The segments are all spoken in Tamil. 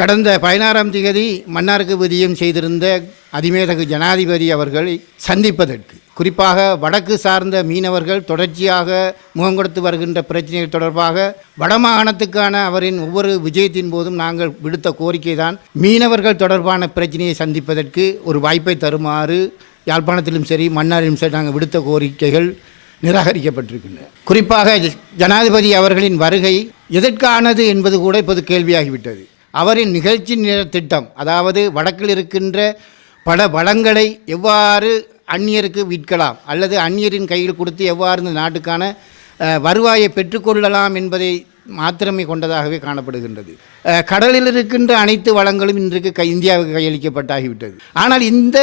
கடந்த பதினாறாம் தேதி மன்னாருக்கு விதியம் செய்திருந்த அதிமேதகு ஜனாதிபதி அவர்களை சந்திப்பதற்கு குறிப்பாக வடக்கு சார்ந்த மீனவர்கள் தொடர்ச்சியாக முகம் கொடுத்து வருகின்ற பிரச்சனைகள் தொடர்பாக வடமாகாணத்துக்கான அவரின் ஒவ்வொரு விஜயத்தின் போதும் நாங்கள் விடுத்த கோரிக்கை தான் மீனவர்கள் தொடர்பான பிரச்சனையை சந்திப்பதற்கு ஒரு வாய்ப்பை தருமாறு யாழ்ப்பாணத்திலும் சரி மன்னாரிலும் சரி நாங்கள் விடுத்த கோரிக்கைகள் நிராகரிக்கப்பட்டிருக்கின்றன. குறிப்பாக ஜ- ஜனாதிபதி அவர்களின் வருகை எதற்கானது என்பது கூட இப்போது கேள்வியாகிவிட்டது. அவரின் நிகழ்ச்சி திட்டம் அதாவது வடக்கில் இருக்கின்ற பல வளங்களை எவ்வாறு அந்நியருக்கு விற்கலாம் அல்லது அந்நியரின் கையில் கொடுத்து எவ்வாறு இந்த நாட்டுக்கான வருவாயை பெற்றுக்கொள்ளலாம் என்பதை மாத்திரமே கொண்டதாகவே காணப்படுகின்றது. கடலில் இருக்கின்ற அனைத்து வளங்களும் இன்றைக்கு கை இந்தியாவுக்கு கையளிக்கப்பட்டாகிவிட்டது. ஆனால் இந்த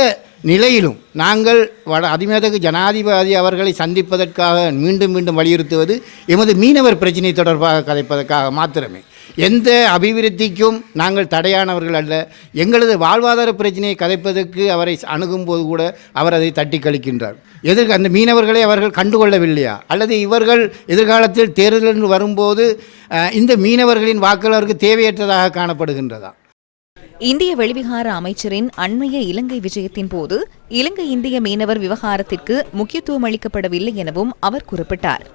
நிலையிலும் நாங்கள் வட அதிமேதகு ஜனாதிபதி அவர்களை சந்திப்பதற்காக மீண்டும் மீண்டும் வலியுறுத்துவது எமது மீனவர் பிரச்சினை தொடர்பாக கதைப்பதற்காக மாத்திரமே. எந்த அபிவிருத்திக்கும் நாங்கள் தடையானவர்கள் அல்ல. எங்களது வாழ்வாதார பிரச்சனையை கதைப்பதற்கு அவரை அணுகும்போது கூட அவர் அதை தட்டி கழிக்கின்றார் எதிர்க அந்த மீனவர்களை அவர்கள் கண்டுகொள்ளவில்லையா? அல்லது இவர்கள் எதிர்காலத்தில் தேர்தல் என்று வரும்போது இந்த மீனவர்களின் வாக்குகள் அவருக்கு தேவையற்றதாக காணப்படுகின்றதா? இந்திய வெளிவிகார அமைச்சரின் அண்மைய இலங்கை விஜயத்தின் போது இலங்கை இந்திய மீனவர் விவகாரத்திற்கு முக்கியத்துவம் அளிக்கப்படவில்லை எனவும் அவர் குறிப்பிட்டார்.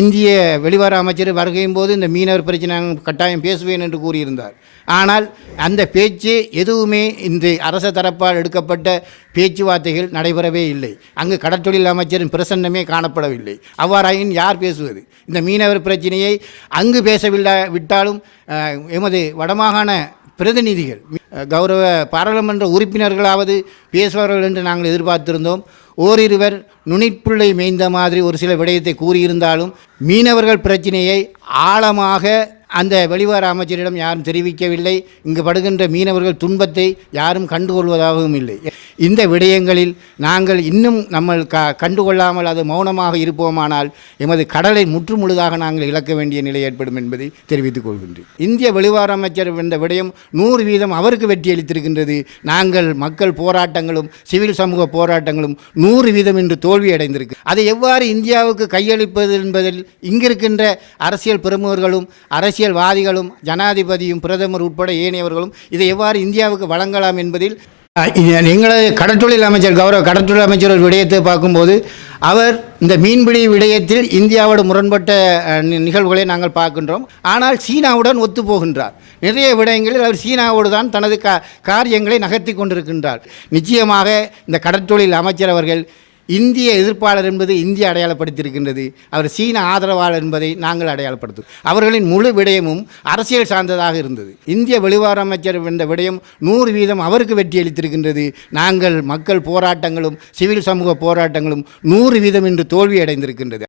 இந்திய வெளிவார அமைச்சர் வருகையும் போது இந்த மீனவர் பிரச்சனை கட்டாயம் பேசுவேன் என்று கூறியிருந்தார். ஆனால் அந்த பேச்சு எதுவுமே இன்று அரச தரப்பால் எடுக்கப்பட்ட பேச்சுவார்த்தைகள் நடைபெறவே இல்லை. அங்கு கடற்தொழில் அமைச்சரின் பிரசன்னமே காணப்படவில்லை. அவ்வாறாயின் யார் பேசுவது? இந்த மீனவர் பிரச்சனையை அங்கு பேசவில்லை விட்டாலும் எமது வடமாகாண பிரதிநிதிகள் கௌரவ பாராளுமன்ற உறுப்பினர்களாவது பேசுவார்கள் என்று நாங்கள் எதிர்பார்த்திருந்தோம். ஓரிருவர் நுனிப்புள்ளை மேய்ந்த மாதிரி ஒரு சில விடயத்தை கூறியிருந்தாலும் மீனவர்கள் பிரச்சினையை ஆழமாக அந்த வெளிவார அமைச்சரிடம் யாரும் தெரிவிக்கவில்லை. இங்கு படுகின்ற மீனவர்கள் துன்பத்தை யாரும் கண்டுகொள்வதாகவும் இல்லை. இந்த விடயங்களில் நாங்கள் இன்னும் நம்ம க கண்டுகொள்ளாமல் அது மௌனமாக இருப்போமானால் எமது கடலை முற்றுமுழுதாக நாங்கள் இழக்க வேண்டிய நிலை ஏற்படும் என்பதை தெரிவித்துக் கொள்கின்றேன். இந்திய வெளிவார அமைச்சர் என்ற விடயம் நூறு வீதம் அவருக்கு வெற்றி அளித்திருக்கின்றது. நாங்கள் மக்கள் போராட்டங்களும் சிவில் சமூக போராட்டங்களும் நூறு வீதம் இன்று தோல்வி அடைந்திருக்கு. அதை எவ்வாறு இந்தியாவுக்கு கையளிப்பது என்பதில் இங்கிருக்கின்ற அரசியல் பிரமுகர்களும் அரசியல்வாதிகளும் ஜனாதிபதியும் பிரதமர் உட்பட ஏனையவர்களும் இதை எவ்வாறு இந்தியாவுக்கு வழங்கலாம் என்பதில் எங்களது கடற்றொழில் அமைச்சர் கௌரவ கடற்றொழில் அமைச்சர் ஒரு விடயத்தை பார்க்கும்போது அவர் இந்த மீன்பிடி விடயத்தில் இந்தியாவோட முரண்பட்ட நிகழ்வுகளை நாங்கள் பார்க்கின்றோம். ஆனால் சீனாவுடன் ஒத்து போகின்றார் நிறைய விடயங்களில் அவர் சீனாவோடு தான் தனது கா காரியங்களை நகர்த்தி கொண்டிருக்கின்றார். நிச்சயமாக இந்த கடற்றொழில் அமைச்சர் அவர்கள் இந்திய எதிர்ப்பாளர் என்பது இந்திய அடையாளப்படுத்தியிருக்கின்றது. அவர் சீன ஆதரவாளர் என்பதை நாங்கள் அடையாளப்படுத்தும் அவர்களின் முழு விடயமும் அரசியல் சார்ந்ததாக இருந்தது. இந்திய வெளிவார அமைச்சர் என்ற விடயம் நூறு வீதம் அவருக்கு வெற்றி அளித்திருக்கின்றது. நாங்கள் மக்கள் போராட்டங்களும் சிவில் சமூக போராட்டங்களும் நூறு வீதம் இன்று தோல்வி அடைந்திருக்கின்றது